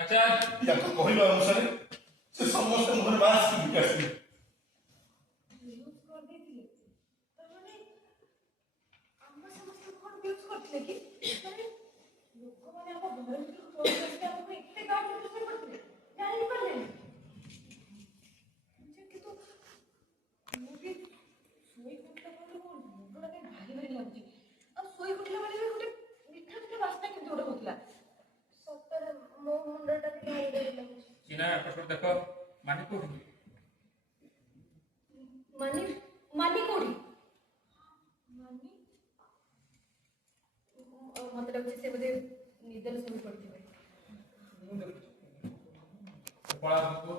ଆଚ୍ଛା ୟାକୁ କହିବା ଅନୁସାରେ ସେ ସମସ୍ତେ ମୋର ମାସ୍କ ପିନ୍ଧିକି ଆସିଲେ। ଚିନା ଏପଟ ଦେଖ ମାନି କୋଉଠି ମାନି ମାନି କୋଉଠି? ମାନି ମତେ ଲାଗୁଛି ସେ ବୋଧେ ନିଦରେ ଶୋଇ ପଡିଥିବେ। ପଳା ତୁ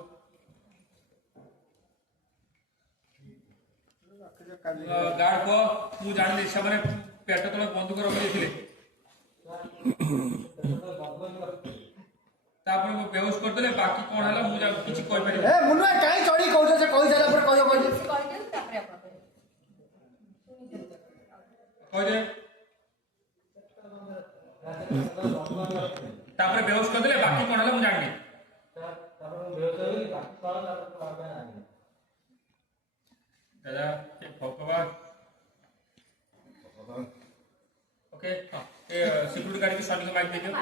ଗାର୍ଡ को तू जान दे ସେମାନେ ପେଟ ତଳେ ବନ୍ଧୁକ ରଖି ଦେଇଥିଲେ ତାପରେ ମୁଁ ବେହୋସ କରିଦେଲେ ବାକି କଣ ହେଲା ମୁଁ କିଛି କହିପାରିବି ଏ ମୁନୁ କାଇଁ ଚଢି କହୁଛ ସେ କହି ସାରିଲା ପରେ କହିବ କହିଦେ ସେ କହିଦିଅନ୍ତୁ ତାପରେ ଆପଣ କହିବେ। କହିଦେ ତାପରେ ବେହୋସ କରିଦେଲେ ବାକି କଣ ହେଲା ମୁଁ ଜାଣିନି दादा भगवान ओके हाँ ये सिक्योरिटी गार्ड की स्वामी का माइक दे दियो